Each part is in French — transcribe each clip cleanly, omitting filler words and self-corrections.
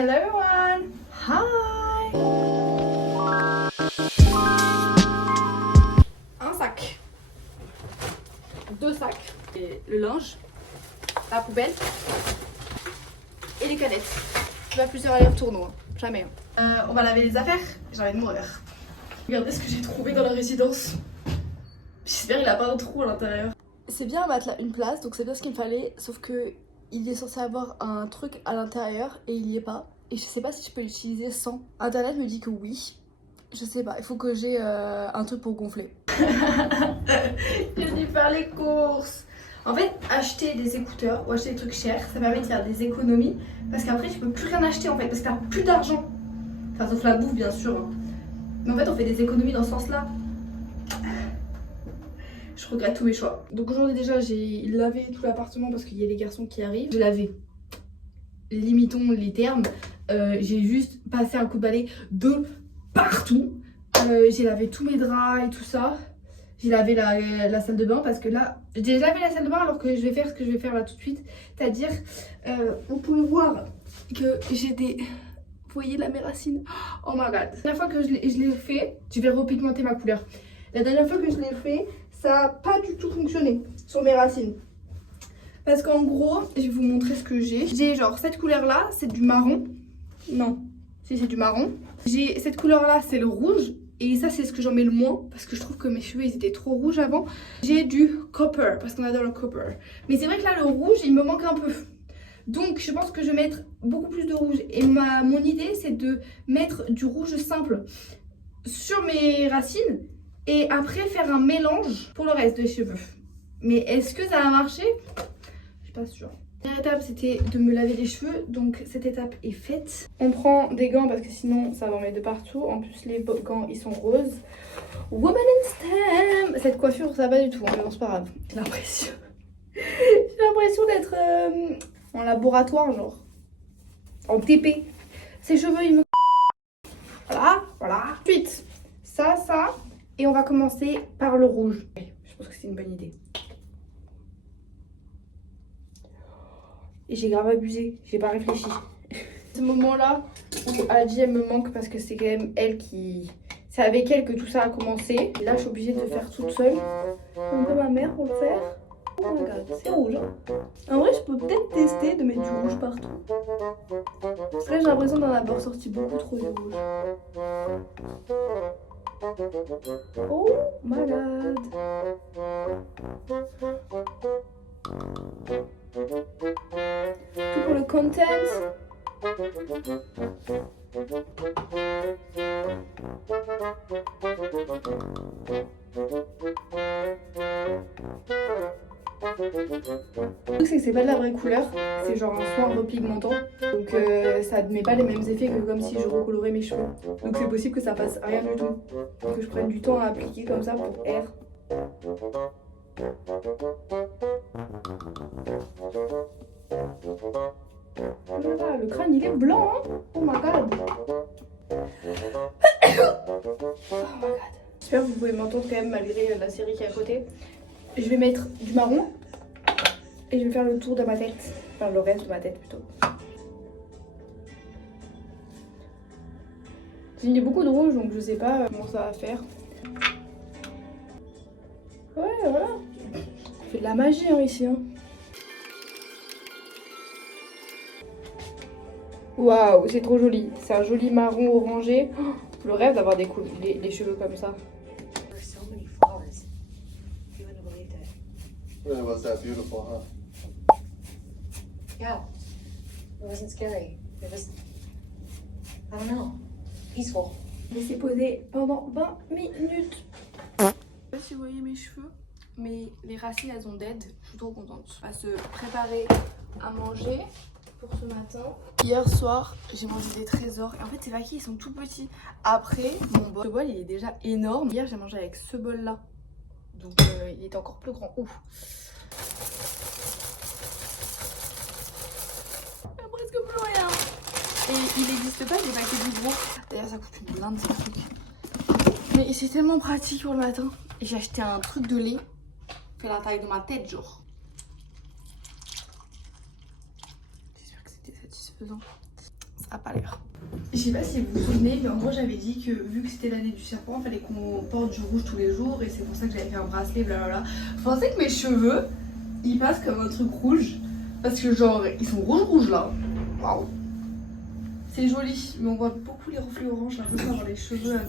Hello everyone! Hi! Un sac. 2 sacs. Et le linge. La poubelle. Et les canettes. Pas plusieurs allers-retours, non. Jamais. On va laver les affaires. J'ai envie de mourir. Regardez ce que j'ai trouvé dans la résidence. J'espère qu'il a pas de trou à l'intérieur. C'est bien un matelas, une place, donc c'est bien ce qu'il me fallait. Sauf que il est censé avoir un truc à l'intérieur et il y est pas. Et je sais pas si je peux l'utiliser sans. Internet me dit que oui. Je sais pas, il faut que j'ai un truc pour gonfler. J'ai dû faire les courses. En fait, acheter des écouteurs ou acheter des trucs chers, ça permet de faire des économies. Parce qu'après, tu peux plus rien acheter en fait, parce que t'as plus d'argent. Enfin, sauf la bouffe, bien sûr. Hein. Mais en fait, on fait des économies dans ce sens-là. Je regrette tous mes choix. Donc aujourd'hui déjà, j'ai lavé tout l'appartement parce qu'il y a les garçons qui arrivent. J'ai lavé, limitons les termes. J'ai juste passé un coup de balai de partout. J'ai lavé tous mes draps et tout ça. J'ai lavé la salle de bain parce que là, j'ai lavé la salle de bain alors que je vais faire ce que je vais faire là tout de suite. C'est-à-dire, vous pouvez voir que j'ai des... Vous voyez la mes racines? Oh my god. La dernière fois que je l'ai fait, je vais repigmenter ma couleur. La dernière fois que je l'ai fait, ça n'a pas du tout fonctionné sur mes racines. Parce qu'en gros, je vais vous montrer ce que j'ai. J'ai genre cette couleur là, c'est du marron. Non, si c'est du marron. J'ai cette couleur là, c'est le rouge. Et ça, c'est ce que j'en mets le moins. Parce que je trouve que mes cheveux, ils étaient trop rouges avant. J'ai du copper, parce qu'on adore le copper. Mais c'est vrai que là, le rouge, il me manque un peu. Donc, je pense que je vais mettre beaucoup plus de rouge. Et mon idée, c'est de mettre du rouge simple sur mes racines. Et après, faire un mélange pour le reste des cheveux. Mais est-ce que ça va marcher? Je suis pas sûre. La dernière étape, c'était de me laver les cheveux. Donc, cette étape est faite. On prend des gants parce que sinon, ça va en mettre de partout. En plus, les gants, ils sont roses. Woman in STEM. Cette coiffure, ça va pas du tout. Hein, mais bon, c'est pas grave. J'ai l'impression... J'ai l'impression d'être en laboratoire, genre. En TP. Ces cheveux, ils me... Voilà, voilà. Ensuite, ça... Et on va commencer par le rouge. Je pense que c'est une bonne idée. Et j'ai grave abusé, j'ai pas réfléchi. Ce moment-là où Adji elle me manque parce que c'est quand même elle qui... C'est avec elle que tout ça a commencé. Et là je suis obligée de le faire toute seule. Un peu ma mère pour le faire. Oh my god, c'est rouge. Hein. En vrai je peux peut-être tester de mettre du rouge partout. Parce que là j'ai l'impression d'en avoir sorti beaucoup trop du rouge. Oh my god. Tout pour le content. Le truc c'est que c'est pas de la vraie couleur, c'est genre un soin repigmentant. Donc ça ne met pas les mêmes effets que comme si je recolorais mes cheveux. Donc c'est possible que ça fasse rien du tout. Que je prenne du temps à appliquer comme ça pour R. Voilà, le crâne il est blanc hein. Oh my god. Oh my god. J'espère que vous pouvez m'entendre quand même malgré la série qui est à côté. Je vais mettre du marron. Et je vais faire le tour de ma tête. Enfin le reste de ma tête plutôt. J'ai mis beaucoup de rouge donc je sais pas comment ça va faire. Ouais voilà. On fait de la magie hein, ici hein. Waouh, c'est trop joli. C'est un joli marron orangé. Oh, le rêve d'avoir des les cheveux comme ça. Really was that beautiful, huh? Yeah, it wasn't scary. It was, I don't know, peaceful. Laissez poser pendant 20 minutes. Je sais pas si vous voyez mes cheveux, mais les racines elles ont dead. Je suis trop contente. On va se préparer à manger pour ce matin. Hier soir, j'ai mangé des trésors. Et en fait, ces vaquilles, ils sont tout petits. Après, mon bol, ce bol, il est déjà énorme. Hier, j'ai mangé avec ce bol-là. Donc, il est encore plus grand. Ouf. Il y a presque plus rien. Et il n'existe pas des paquets du gros. D'ailleurs, ça coûte une blinde, ces trucs. Mais c'est tellement pratique pour le matin. Et j'ai acheté un truc de lait. Fait la taille de ma tête, genre. J'espère que c'était satisfaisant. ça a pas l'air. Je sais pas si vous vous souvenez, mais en gros j'avais dit que vu que c'était l'année du serpent, il fallait qu'on porte du rouge tous les jours et c'est pour ça que j'avais fait un bracelet, blablabla. Je pensais que mes cheveux, ils passent comme un truc rouge parce que genre ils sont rouges là. Waouh. C'est joli, mais on voit beaucoup les reflets orange, j'ai l'impression d'avoir les cheveux.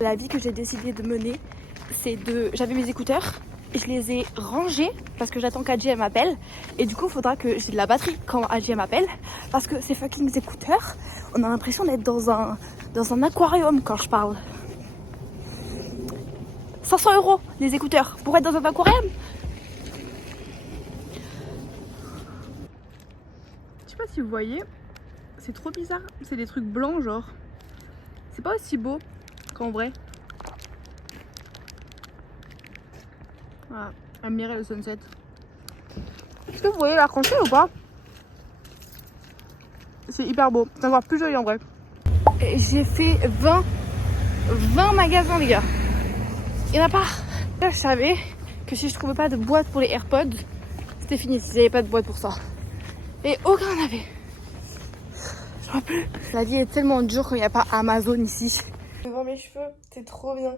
La vie que j'ai décidé de mener, c'est de... J'avais mes écouteurs, je les ai rangés parce que j'attends qu'Adji m'appelle. Et du coup, il faudra que j'ai de la batterie quand Adji m'appelle. Parce que ces fucking écouteurs, on a l'impression d'être dans un aquarium quand je parle. 500 € les écouteurs pour être dans un aquarium. Je sais pas si vous voyez, c'est trop bizarre. C'est des trucs blancs genre. C'est pas aussi beau qu'en vrai. Voilà, admirez le sunset. Est-ce que vous voyez l'arc-en-ciel ou pas? C'est hyper beau, c'est encore plus joli en vrai. J'ai fait 20 magasins les gars. Il y en a pas. Là je savais que si je trouvais pas de boîte pour les AirPods, c'était fini, s'il n'y avait pas de boîte pour ça. Et aucun n'avait. J'en peux plus. La vie est tellement dure quand il n'y a pas Amazon ici. Devant mes cheveux, c'est trop bien.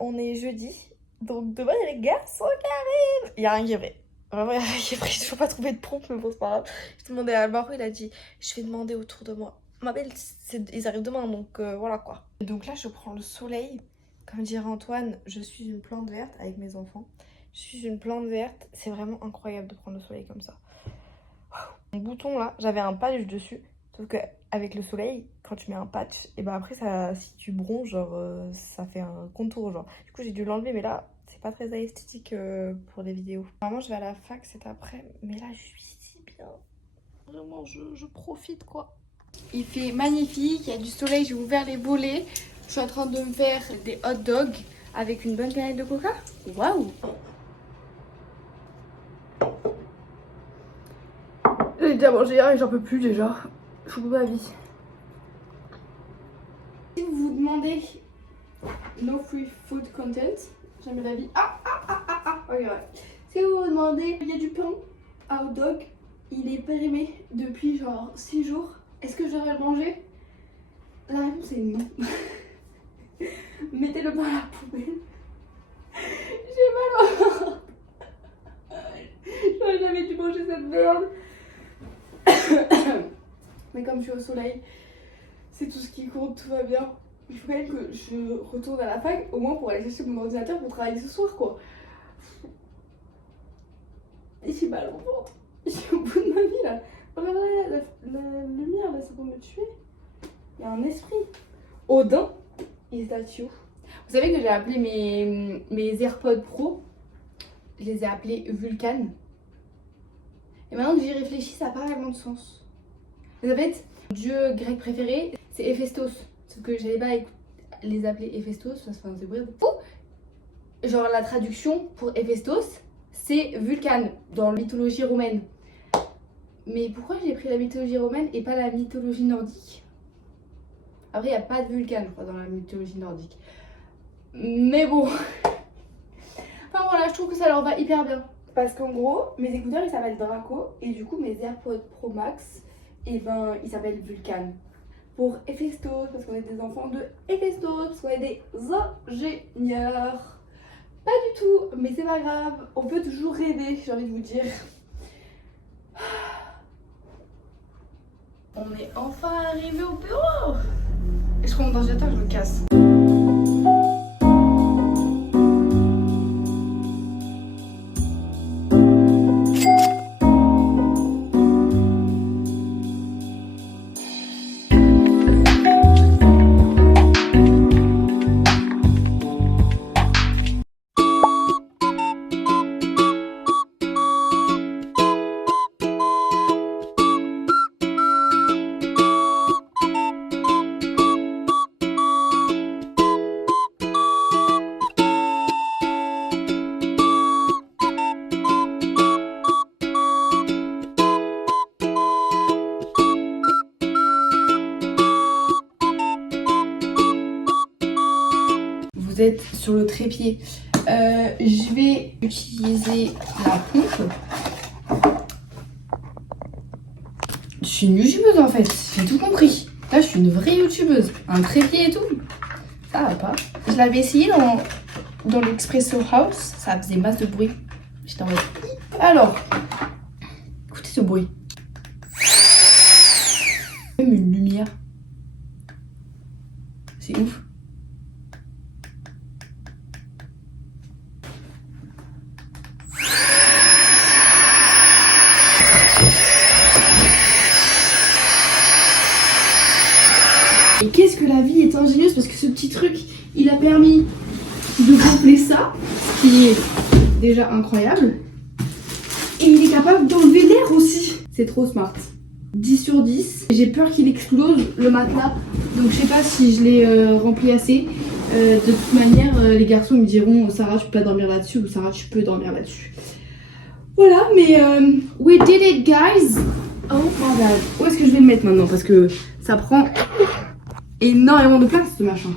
On est jeudi, donc demain il y a les garçons qui arrivent. Il n'y a rien qui est vrai. Vraiment, il n'y a rien qui est vrai. Je ne peux pas trouver de prompt, mais bon, c'est pas grave. J'ai demandé à Alvaro, il a dit je vais demander autour de moi. Ma belle, ils arrivent demain, donc voilà quoi. Donc là, je prends le soleil. Comme dirait Antoine, je suis une plante verte avec mes enfants. Je suis une plante verte. C'est vraiment incroyable de prendre le soleil comme ça. Mon bouton là, j'avais un patch dessus. Sauf qu'avec le soleil, quand tu mets un patch, et ben après, ça, si tu bronzes, genre, ça fait un contour. Genre. Du coup, j'ai dû l'enlever, mais là, c'est pas très esthétique pour les vidéos. Normalement, je vais à la fac cet après, mais là, je suis si bien. Vraiment, je profite quoi. Il fait magnifique, il y a du soleil, j'ai ouvert les volets. Je suis en train de me faire des hot dogs avec une bonne canette de coca. Waouh! J'ai déjà mangé hier et j'en peux plus déjà. Je peux pas vie. Si vous vous demandez no free food content, jamais la vie. Regarde. Si vous vous demandez, il y a du pain à hot dog, il est périmé depuis genre 6 jours. Est-ce que je devrais le manger? La réponse est non. Mettez-le dans la poubelle. J'ai mal au ventre. J'aurais jamais dû manger cette merde. Mais comme je suis au soleil, c'est tout ce qui compte, tout va bien. Il faut quand même que je retourne à la fac, au moins pour aller chercher mon ordinateur pour travailler ce soir quoi. Et j'ai mal au ventre. Je suis au bout de ma vie là. Regardez la lumière là, ça peut me tuer. Il y a un esprit. Odin is that you? Vous savez que j'ai appelé mes AirPods Pro, je les ai appelés Vulcan. Et maintenant que j'y réfléchis, ça n'a pas vraiment de sens. En fait, mon dieu grec préféré, c'est Héphaïstos. Sauf que j'allais pas les appeler Héphaïstos, enfin c'est bref. Genre la traduction pour Héphaïstos, c'est Vulcan dans la mythologie romaine. Mais pourquoi j'ai pris la mythologie romaine et pas la mythologie nordique? Après, il n'y a pas de Vulcan, je crois, dans la mythologie nordique. Mais bon. Enfin voilà, je trouve que ça leur va hyper bien. Parce qu'en gros, mes écouteurs, ils s'appellent Draco. Et du coup, mes AirPods Pro Max, et ben, ils s'appellent Vulcan. Pour Héphaïstos, parce qu'on est des enfants de Héphaïstos, parce qu'on est des ingénieurs. Pas du tout, mais c'est pas grave. On peut toujours rêver, j'ai envie de vous dire. On est enfin arrivé au bureau. Et je prends mon ordinateur, je le casse. vous êtes sur le trépied. Je vais utiliser la pompe. Je suis une youtubeuse en fait, j'ai tout compris. Là je suis une vraie youtubeuse. Un trépied et tout, ça va pas. Je l'avais essayé dans l'Expresso House, ça faisait masse de bruit. J'étais en mode... Alors, écoutez ce bruit. Même une lumière. C'est ouf. Et qu'est-ce que la vie est ingénieuse parce que ce petit truc, il a permis de gonfler ça, ce qui est déjà incroyable. Et il est capable d'enlever l'air aussi. C'est trop smart. 10 sur 10. J'ai peur qu'il explose le matelas. Donc je sais pas si je l'ai rempli assez. De toute manière, les garçons me diront Sarah, tu peux pas dormir là-dessus ou Sarah, tu peux dormir là-dessus. Voilà, mais we did it, guys. Oh my god. Où est-ce que je vais le mettre maintenant? Parce que ça prend énormément de place ce machin.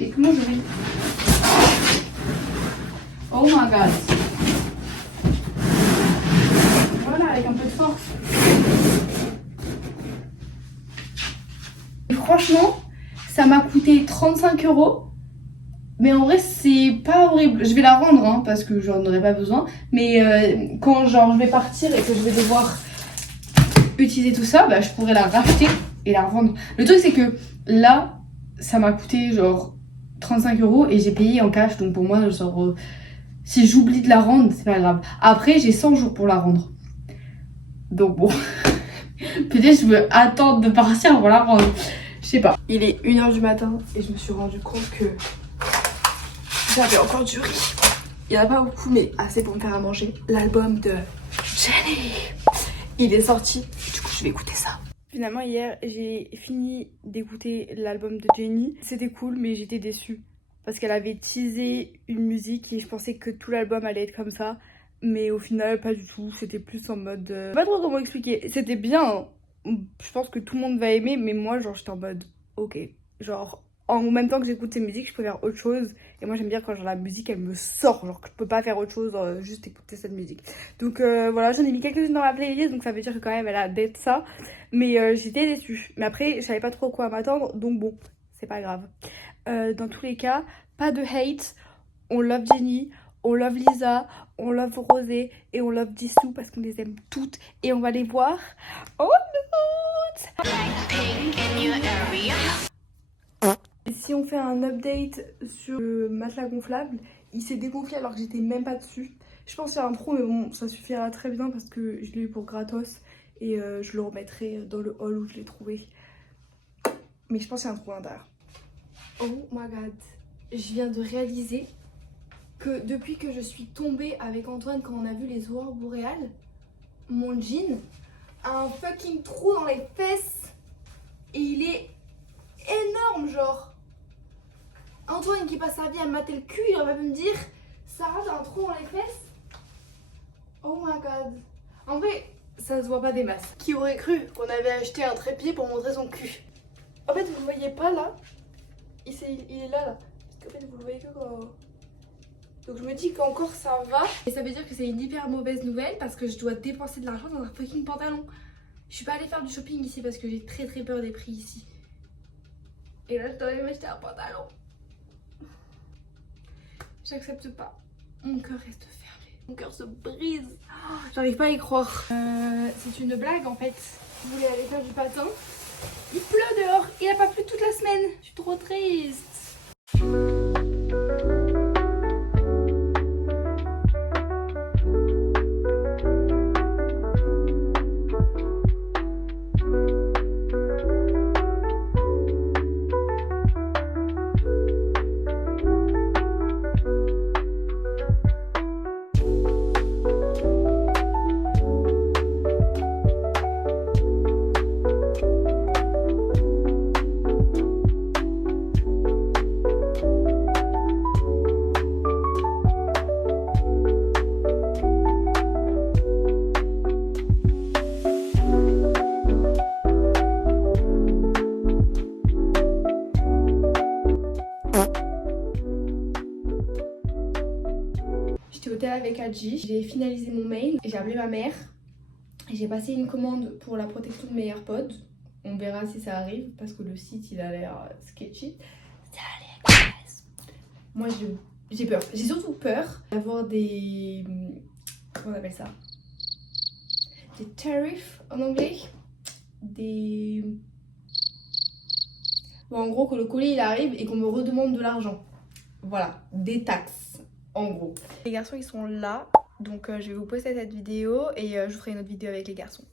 Et comment je vais... Oh my god. Voilà, avec un peu de force. Et franchement, ça m'a coûté 35 €. Mais en vrai, c'est pas horrible. Je vais la rendre hein, parce que j'en aurais pas besoin. Mais quand genre je vais partir et que je vais devoir utiliser tout ça, bah, je pourrais la racheter et la revendre. Le truc c'est que là, ça m'a coûté genre 35 € et j'ai payé en cash. Donc pour moi, genre, si j'oublie de la rendre, c'est pas grave. Après, j'ai 100 jours pour la rendre. Donc bon, peut-être je veux attendre de partir pour la rendre. Je sais pas. Il est 1 h du matin et je me suis rendu compte que j'avais encore du riz. Il n'y en a pas beaucoup, mais assez pour me faire à manger. L'album de Jenny, il est sorti. Du coup, je vais écouter ça. Finalement, hier, j'ai fini d'écouter l'album de Jenny. C'était cool, mais j'étais déçue. Parce qu'elle avait teasé une musique et je pensais que tout l'album allait être comme ça. Mais au final, pas du tout. C'était plus en mode... Pas trop comment expliquer. C'était bien. Hein. Je pense que tout le monde va aimer, mais moi, genre, j'étais en mode... Ok. Genre... En même temps que j'écoute ces musiques, je peux faire autre chose. Et moi j'aime bien quand genre, la musique elle me sort. Genre que je peux pas faire autre chose, juste écouter cette musique. Donc voilà, j'en ai mis quelques-unes dans ma playlist. Donc ça veut dire que quand même elle a d'être ça. Mais j'étais déçue. Mais après je savais pas trop quoi m'attendre. Donc bon, c'est pas grave. Dans tous les cas, pas de hate. On love Jenny, on love Lisa, on love Rosé et on love Jisoo parce qu'on les aime toutes. Et on va les voir en août. Et si on fait un update sur le matelas gonflable, il s'est dégonflé alors que j'étais même pas dessus. Je pense qu'il y a un trou mais bon ça suffira très bien parce que je l'ai eu pour gratos et je le remettrai dans le haul où je l'ai trouvé. Mais je pense qu'il y a un trou à l'intérieur. Oh my god, je viens de réaliser que depuis que je suis tombée avec Antoine quand on a vu les aurores boréales, mon jean a un fucking trou dans les fesses et il est énorme genre. Antoine qui passe sa vie à me mater le cul, il va me dire Sarah t'as un trou dans les fesses. Oh my god. En vrai ça se voit pas des masses. Qui aurait cru qu'on avait acheté un trépied pour montrer son cul? En fait vous le voyez pas là. Il est là. En fait vous le voyez que quand... Donc je me dis qu'encore ça va. Et ça veut dire que c'est une hyper mauvaise nouvelle parce que je dois dépenser de l'argent dans un fucking pantalon. Je suis pas allée faire du shopping ici parce que j'ai très peur des prix ici. Et là je dois aller m'acheter un pantalon. J'accepte pas. Mon cœur reste fermé. Mon cœur se brise. Oh, j'arrive pas à y croire. C'est une blague en fait. Je voulais aller faire du patin. Il pleut dehors. Il a pas plu toute la semaine. Je suis trop triste. 4G. J'ai finalisé mon mail, j'ai appelé ma mère et j'ai passé une commande pour la protection de mes AirPods. On verra si ça arrive parce que le site il a l'air sketchy. Moi j'ai peur. J'ai surtout peur d'avoir des... Comment on appelle ça? Des tarifs en anglais. Des... Bon, en gros que le colis il arrive et qu'on me redemande de l'argent. Voilà, des taxes en gros. Les garçons ils sont là, donc je vais vous poster cette vidéo et je vous ferai une autre vidéo avec les garçons.